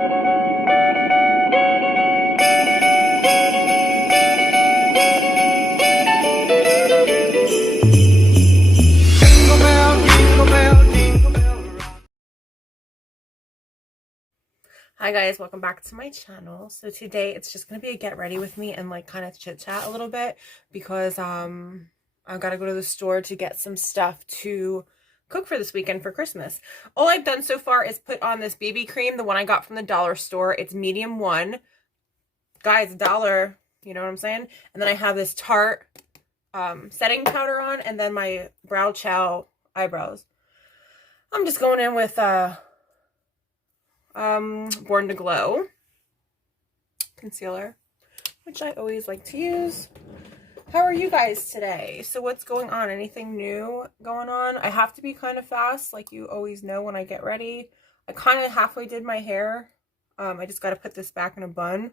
Hi guys, welcome back to my channel. So today it's just gonna be a get ready with me and like kind of chit chat a little bit because I gotta go to the store to get some stuff to cook for this weekend for Christmas. All I've done so far is put on this BB cream, the one I got from the dollar store. It's medium one. Guys, $1, you know what I'm saying? And then I have this Tarte setting powder on, and then my Brow Chow eyebrows. I'm just going in with Born to Glow concealer, which I always like to use. How are you guys today? So what's going on? Anything new going on? I have to be kind of fast, like you always know when I get ready. I kind of halfway did my hair. I just got to put this back in a bun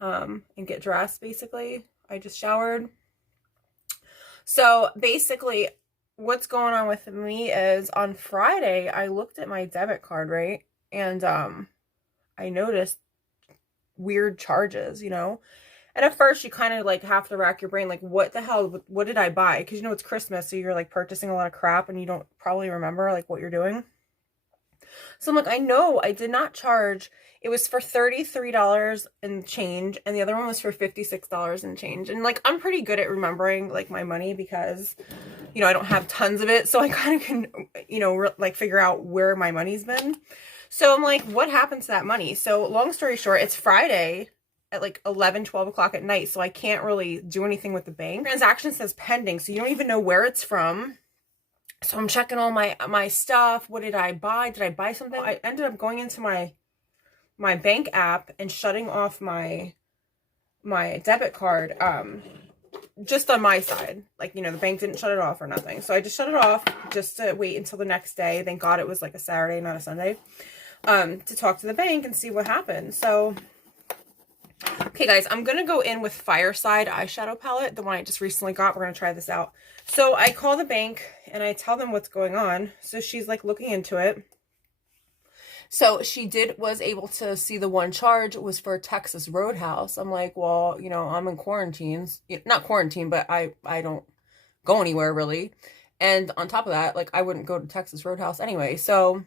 and get dressed, basically. I just showered. So basically what's going on with me is on Friday I looked at my debit card, right? And I noticed weird charges, you know? And at first you kind of like have to rack your brain, like what the hell, what did I buy? Because you know it's Christmas, so you're like purchasing a lot of crap and you don't probably remember like what you're doing. So I'm like, I know I did not charge. It was for $33 and change, and the other one was for $56 and change. And like I'm pretty good at remembering like my money because, you know, I don't have tons of it, so I kind of can, you know, like figure out where my money's been. So I'm like, what happened to that money? So long story short, it's Friday at like 11, 12 o'clock at night, so I can't really do anything with the bank. Transaction says pending, so you don't even know where it's from. So I'm checking all my stuff. What did I buy? Did I buy something? I ended up going into my bank app and shutting off my debit card just on my side. Like, you know, the bank didn't shut it off or nothing. So I just shut it off just to wait until the next day. Thank God it was like a Saturday, not a Sunday. To talk to the bank and see what happened. So, okay guys, I'm going to go in with Fireside eyeshadow palette, the one I just recently got. We're going to try this out. So I call the bank and I tell them what's going on. So she's like looking into it. So she was able to see the one charge was for Texas Roadhouse. I'm like, well, you know, I'm in quarantines, not quarantine, but I don't go anywhere really. And on top of that, like I wouldn't go to Texas Roadhouse anyway. So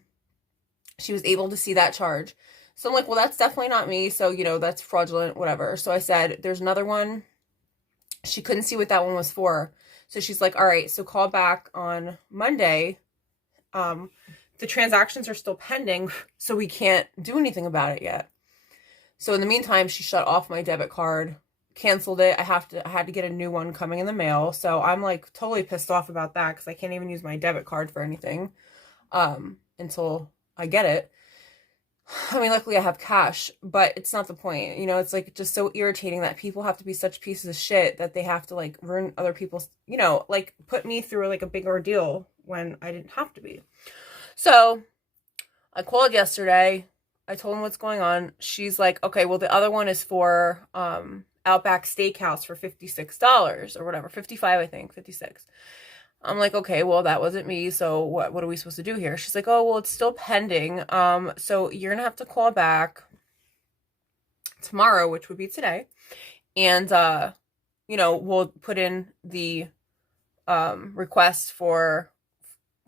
she was able to see that charge. So I'm like, well, that's definitely not me. So, you know, that's fraudulent, whatever. So I said, there's another one. She couldn't see what that one was for. So she's like, all right, so call back on Monday. The transactions are still pending, so we can't do anything about it yet. So in the meantime, she shut off my debit card, canceled it. I had to get a new one coming in the mail. So I'm like totally pissed off about that because I can't even use my debit card for anything until I get it. I mean, luckily I have cash, but it's not the point. You know, it's like just so irritating that people have to be such pieces of shit that they have to like ruin other people's, you know, like put me through like a big ordeal when I didn't have to be. So I called yesterday. I told him what's going on. She's like, okay, well, the other one is for Outback Steakhouse for $56 or whatever, 55, I think, 56. I'm like, okay, well, that wasn't me. So what are we supposed to do here? She's like, oh, well, it's still pending. So you're going to have to call back tomorrow, which would be today. And, you know, we'll put in the request for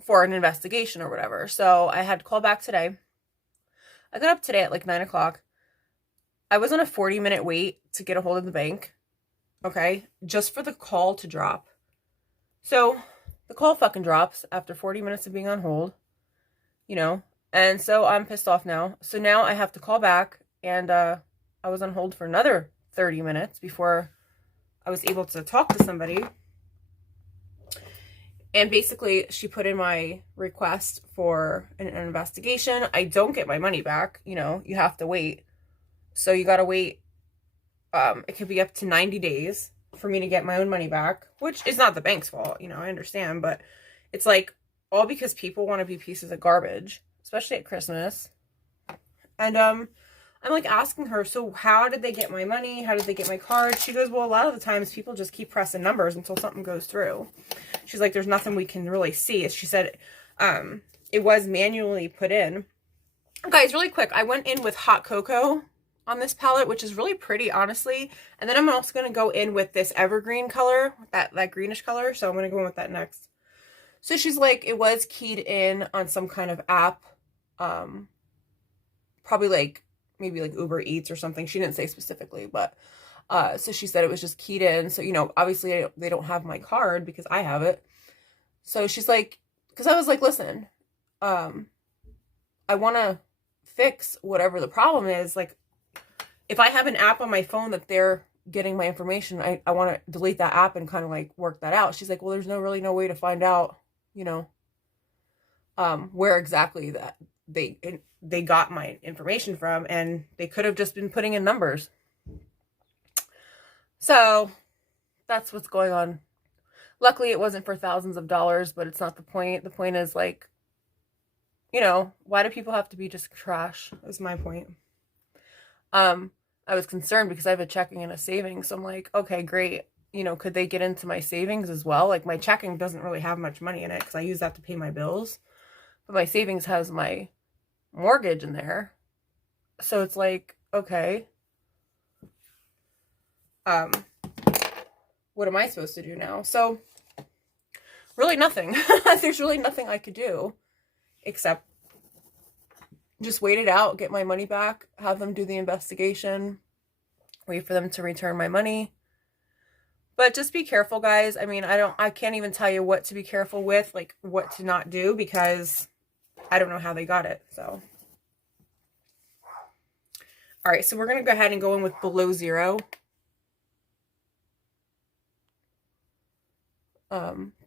an investigation or whatever. So I had to call back today. I got up today at like 9 o'clock. I was on a 40-minute wait to get a hold of the bank. Okay. Just for the call to drop. So the call fucking drops after 40 minutes of being on hold, you know, and so I'm pissed off now. So now I have to call back, and I was on hold for another 30 minutes before I was able to talk to somebody. And basically, she put in my request for an investigation. I don't get my money back. You know, you have to wait. So you got to wait. It could be up to 90 days for me to get my own money back, which is not the bank's fault. You know, I understand. But it's like all because people want to be pieces of garbage, especially at Christmas. And I'm like asking her, so how did they get my money? How did they get my card? She goes, well, a lot of the times people just keep pressing numbers until something goes through. She's like, there's nothing we can really see. She said, it was manually put in. Guys, really quick, I went in with Hot Cocoa on this palette, which is really pretty, honestly. And then I'm also going to go in with this evergreen color, that greenish color. So I'm going to go in with that next. So she's like, it was keyed in on some kind of app. Probably like, maybe like Uber Eats or something. She didn't say specifically, but so she said it was just keyed in. So, you know, obviously they don't have my card because I have it. So she's like, because I was like, listen, I want to fix whatever the problem is. Like, if I have an app on my phone that they're getting my information, I want to delete that app and kind of like work that out. She's like, well, there's really no way to find out, you know, where exactly that they got my information from, and they could have just been putting in numbers. So that's what's going on. Luckily, it wasn't for thousands of dollars, but it's not the point. The point is, like, you know, why do people have to be just trash? Is my point. I was concerned because I have a checking and a savings. So I'm like, okay, great. You know, could they get into my savings as well? Like, my checking doesn't really have much money in it because I use that to pay my bills. But my savings has my mortgage in there. So it's like, okay. What am I supposed to do now? So really nothing. There's really nothing I could do except just wait it out, get my money back, have them do the investigation, wait for them to return my money. But just be careful, guys. I mean, I can't even tell you what to be careful with, like what to not do, because I don't know how they got it. So, all right, so we're going to go ahead and go in with Below Zero.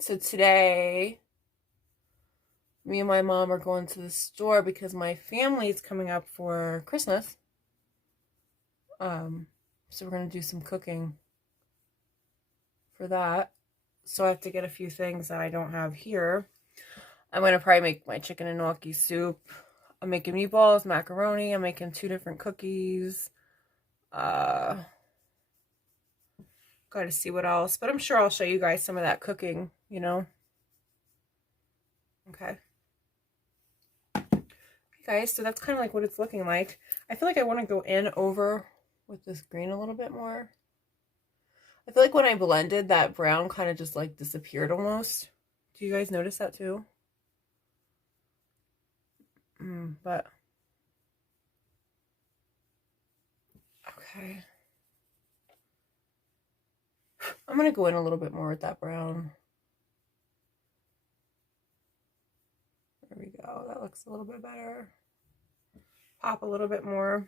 So today, me and my mom are going to the store because my family's coming up for Christmas. So we're going to do some cooking for that. So I have to get a few things that I don't have here. I'm going to probably make my chicken and gnocchi soup. I'm making meatballs, macaroni. I'm making 2 different cookies. Got to see what else. But I'm sure I'll show you guys some of that cooking, you know. Okay. Guys, so that's kind of like what it's looking like. I feel like I want to go in over with this green a little bit more. I feel like when I blended, that brown kind of just like disappeared almost. Do you guys notice that too? But okay. I'm going to go in a little bit more with that brown. There we go. That looks a little bit better. Pop a little bit more.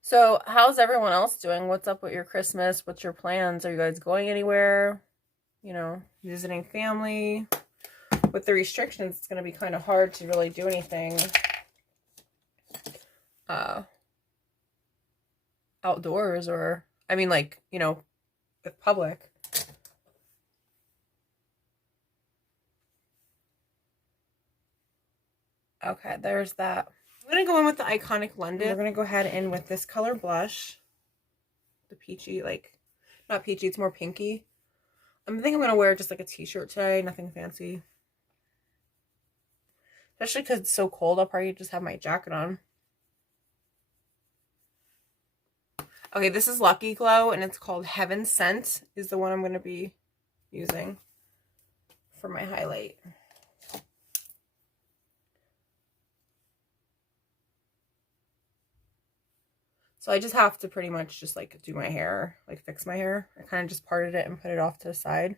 So how's everyone else doing? What's up with your Christmas? What's your plans? Are you guys going anywhere? You know, visiting family? With the restrictions, it's going to be kind of hard to really do anything outdoors, or, I mean, like, you know, with public. Okay, there's that. I'm going to go in with the Iconic London. We're going to go ahead in with this color blush. The peachy, like, not peachy, it's more pinky. I think I'm going to wear just like a t-shirt today, nothing fancy. Especially because it's so cold, I'll probably just have my jacket on. Okay, this is Lucky Glow, and it's called Heaven Sent, is the one I'm going to be using for my highlight. So I just have to pretty much just like do my hair, like fix my hair. I kind of just parted it and put it off to the side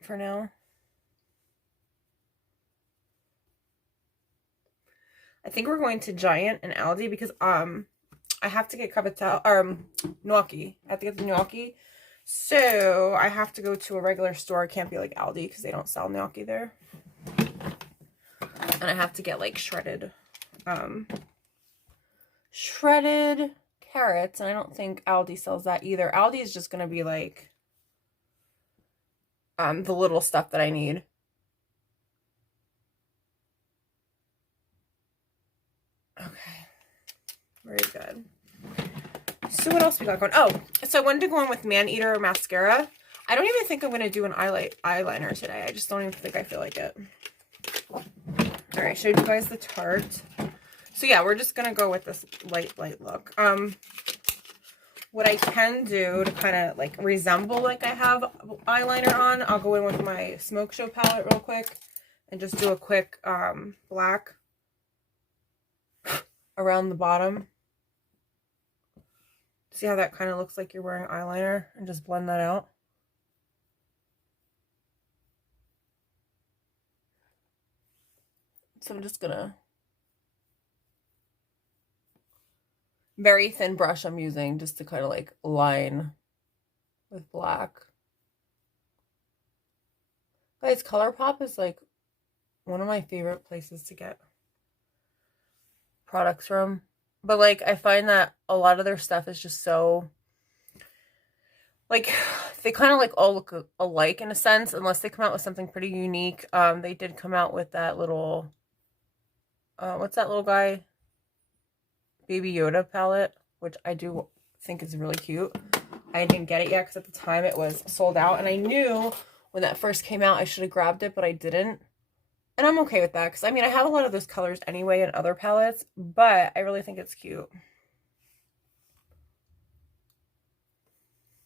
for now. I think we're going to Giant and Aldi because I have to get gnocchi. I have to get the gnocchi. So I have to go to a regular store. It can't be like Aldi because they don't sell gnocchi there. And I have to get like shredded carrots, and I don't think Aldi sells that either. Aldi is just going to be like the little stuff that I need. Okay, very good. So what else we got going? Oh, so I wanted to go in with Man Eater mascara. I don't even think I'm going to do an eyeliner today. I just don't even think I feel like it. All right, I showed you guys the Tarte. So yeah, we're just gonna go with this light look. What I can do to kind of like resemble like I have eyeliner on, I'll go in with my Smoke Show palette real quick and just do a quick black around the bottom. See how that kind of looks like you're wearing eyeliner, and just blend that out. So I'm just gonna, very thin brush I'm using just to kind of like line with black. Guys, ColourPop is like one of my favorite places to get products from. But like I find that a lot of their stuff is just so like they kind of like all look alike in a sense, unless they come out with something pretty unique. They did come out with that little what's that little guy? Baby Yoda palette, which I do think is really cute. I didn't get it yet because at the time it was sold out, and I knew when that first came out I should have grabbed it, but I didn't. And I'm okay with that because I mean I have a lot of those colors anyway in other palettes, but I really think it's cute.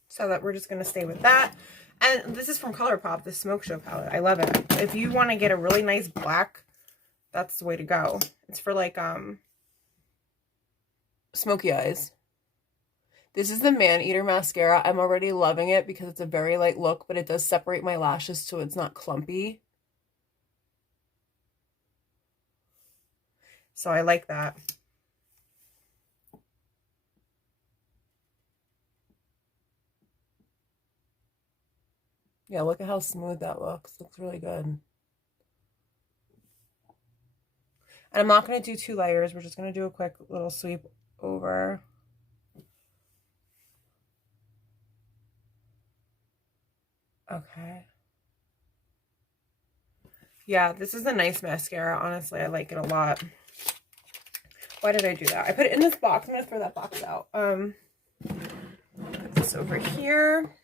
So that we're just going to stay with that. And this is from ColourPop, the Smoke Show palette. I love it. If you want to get a really nice black, that's the way to go. It's for like smoky eyes. This is the Man Eater mascara. I'm already loving it because it's a very light look, but it does separate my lashes so it's not clumpy. So I like that. Yeah, look at how smooth that looks. Looks really good. And I'm not going to do 2 layers. We're just going to do a quick little sweep over. Okay. Yeah, this is a nice mascara. Honestly, I like it a lot. Why did I do that? I put it in this box. I'm going to throw that box out. Put this over here.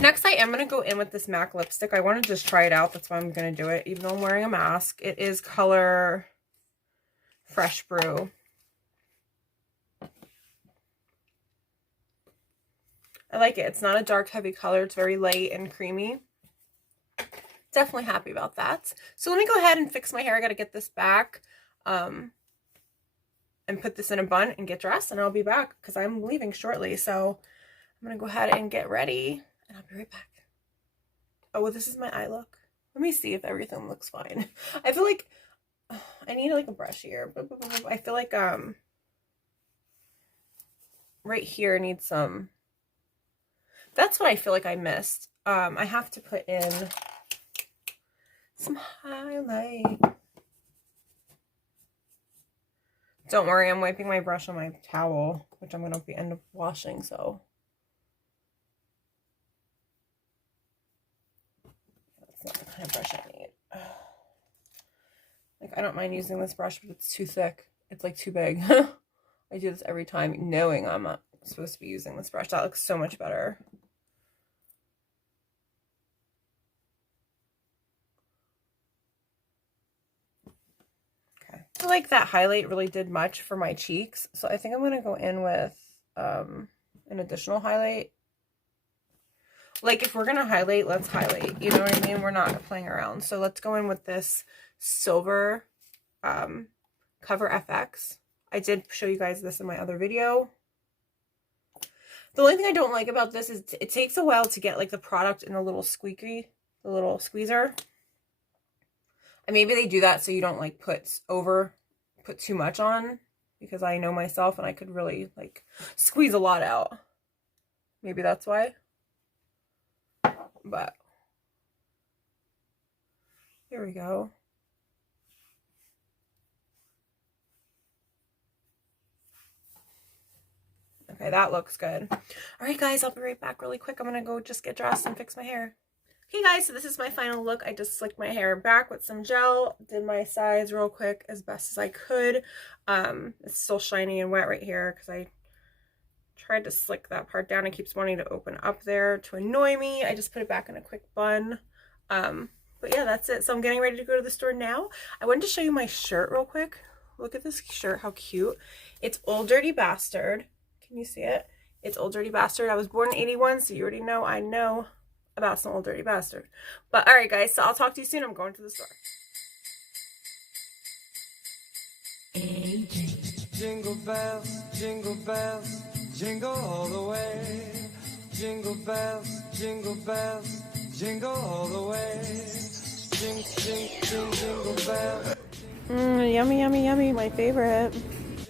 Next, I am going to go in with this MAC lipstick. I want to just try it out. That's why I'm going to do it, even though I'm wearing a mask. It is color Fresh Brew. I like it. It's not a dark, heavy color. It's very light and creamy. Definitely happy about that. So let me go ahead and fix my hair. I got to get this back and put this in a bun and get dressed, and I'll be back because I'm leaving shortly. So I'm going to go ahead and get ready. And I'll be right back. Oh, well, this is my eye look. Let me see if everything looks fine. I feel like I need like a brush here. I feel like right here needs some. That's what I feel like I missed. I have to put in some highlight. Don't worry, I'm wiping my brush on my towel, which I'm going to end up washing, so. Not the kind of brush I need. Like, I don't mind using this brush, but it's too thick. It's like too big. I do this every time knowing I'm not supposed to be using this brush. That looks so much better. Okay. I feel like that highlight really did much for my cheeks. So I think I'm going to go in with an additional highlight. Like, if we're going to highlight, let's highlight. You know what I mean? We're not playing around. So let's go in with this silver Cover FX. I did show you guys this in my other video. The only thing I don't like about this is it takes a while to get, like, the product in the little squeezer. And maybe they do that so you don't, like, put too much on. Because I know myself and I could really, like, squeeze a lot out. Maybe that's why. But here we go. Okay, that looks good. All right, guys, I'll be right back really quick. I'm going to go just get dressed and fix my hair. Okay, guys, so this is my final look. I just slicked my hair back with some gel, did my sides real quick as best as I could. It's still shiny and wet right here because I tried to slick that part down. It keeps wanting to open up there to annoy me. I just put it back in a quick bun. But yeah, that's it. So I'm getting ready to go to the store now. I wanted to show you my shirt real quick. Look at this shirt, how cute. It's Old Dirty Bastard. Can you see it? It's Old Dirty Bastard. I was born in 81, so you already know I know about some Old Dirty Bastard. But all right, guys, so I'll talk to you soon. I'm going to the store. Jingle bells, jingle all the way. Jingle bells, jingle all the way. Jingle bells. Yummy, yummy, yummy. My favorite.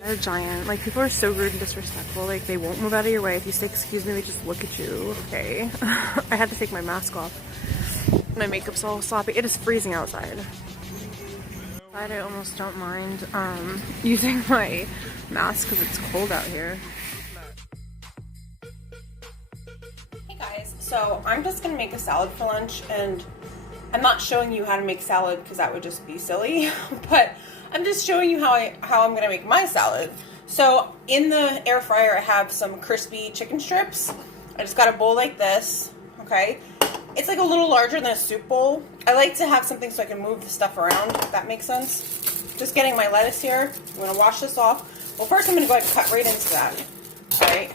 They're giant. Like, people are so rude and disrespectful. Like, they won't move out of your way. If you say excuse me, they just look at you. Okay. I had to take my mask off. My makeup's all sloppy. It is freezing outside. I almost don't mind using my mask because it's cold out here. Hey guys, so I'm just gonna make a salad for lunch, and I'm not showing you how to make salad because that would just be silly, but I'm just showing you how I'm gonna make my salad. So in the air fryer, I have some crispy chicken strips. I just got a bowl like this, okay? It's like a little larger than a soup bowl. I like to have something so I can move the stuff around, if that makes sense. Just getting my lettuce here. I'm gonna wash this off. Well, first I'm gonna go ahead and cut right into that. All right.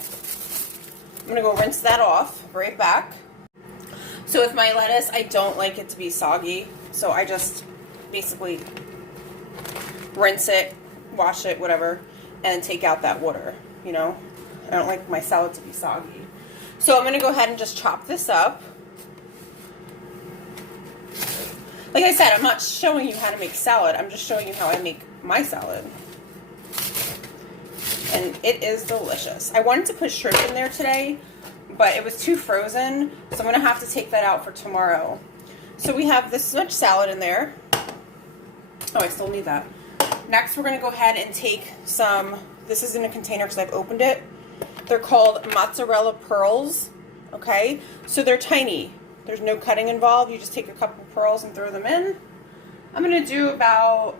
I'm gonna go rinse that off, right back. So with my lettuce, I don't like it to be soggy. So I just basically rinse it, wash it, whatever, and take out that water, you know? I don't like my salad to be soggy. So I'm gonna go ahead and just chop this up. Like I said, I'm not showing you how to make salad. I'm just showing you how I make my salad. And it is delicious. I wanted to put shrimp in there today, but it was too frozen, so I'm going to have to take that out for tomorrow. So we have this much salad in there. Oh, I still need that. Next, we're going to go ahead and take some, this is in a container because I've opened it. They're called mozzarella pearls, okay? So they're tiny. There's no cutting involved. You just take a couple pearls and throw them in. I'm going to do about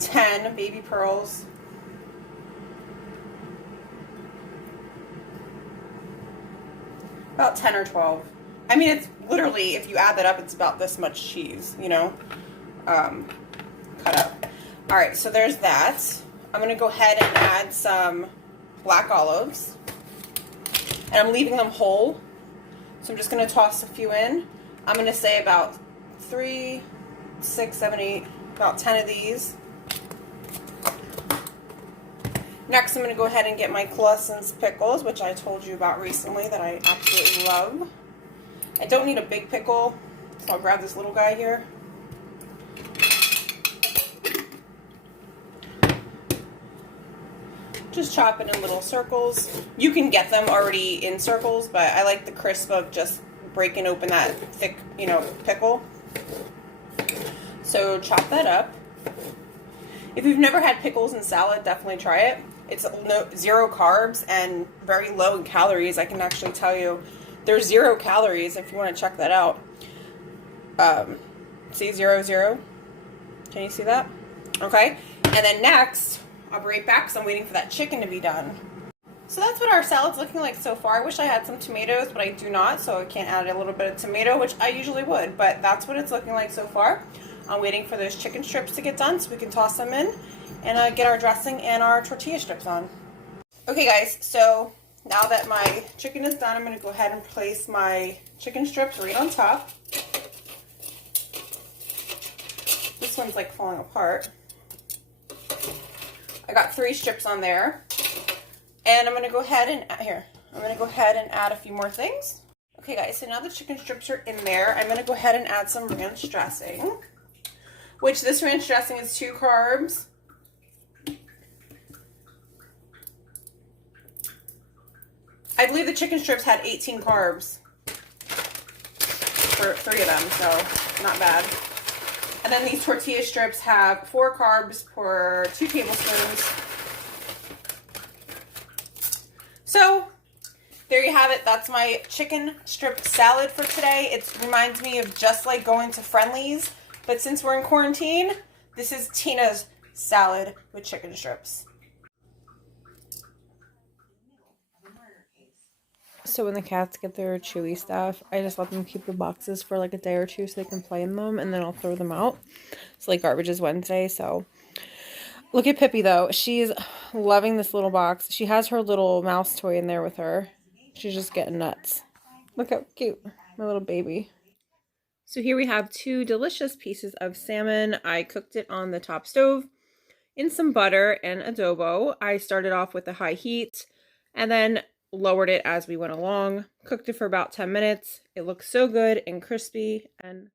10 baby pearls. About 10 or 12. I mean, it's literally, if you add that up, it's about this much cheese, you know, cut up. All right, so there's that. I'm going to go ahead and add some black olives. And I'm leaving them whole. So I'm just going to toss a few in. I'm going to say about 3, 6, 7, 8, about 10 of these. Next, I'm going to go ahead and get my Clausen's pickles, which I told you about recently that I absolutely love. I don't need a big pickle, so I'll grab this little guy here. Just chop it in little circles. You can get them already in circles, but I like the crisp of just breaking open that thick, you know, pickle. So chop that up. If you've never had pickles in salad, definitely try it. It's zero carbs and very low in calories. I can actually tell you there's 0 calories if you want to check that out. See, 0, 0. Can you see that? Okay. And then next, I'll be right back because I'm waiting for that chicken to be done. So that's what our salad's looking like so far. I wish I had some tomatoes, but I do not, so I can't add a little bit of tomato, which I usually would, but that's what it's looking like so far. I'm waiting for those chicken strips to get done so we can toss them in and get our dressing and our tortilla strips on. Okay guys, so now that my chicken is done, I'm going to go ahead and place my chicken strips right on top. This one's like falling apart. I got 3 strips on there. And I'm going to go ahead and add a few more things. Okay guys, so now the chicken strips are in there. I'm going to go ahead and add some ranch dressing. Which this ranch dressing is 2 carbs. I believe the chicken strips had 18 carbs for 3 of them, so not bad. And then these tortilla strips have 4 carbs for 2 tablespoons. So there you have it. That's my chicken strip salad for today. It reminds me of just like going to Friendly's. But since we're in quarantine, this is Tina's salad with chicken strips. So when the cats get their chewy stuff, I just let them keep the boxes for like a day or two so they can play in them, and then I'll throw them out. It's like garbage is Wednesday, so. Look at Pippi though. She's loving this little box. She has her little mouse toy in there with her. She's just getting nuts. Look how cute. My little baby. So here we have 2 delicious pieces of salmon. I cooked it on the top stove in some butter and adobo. I started off with a high heat and then lowered it as we went along. Cooked it for about 10 minutes. It looks so good and crispy, and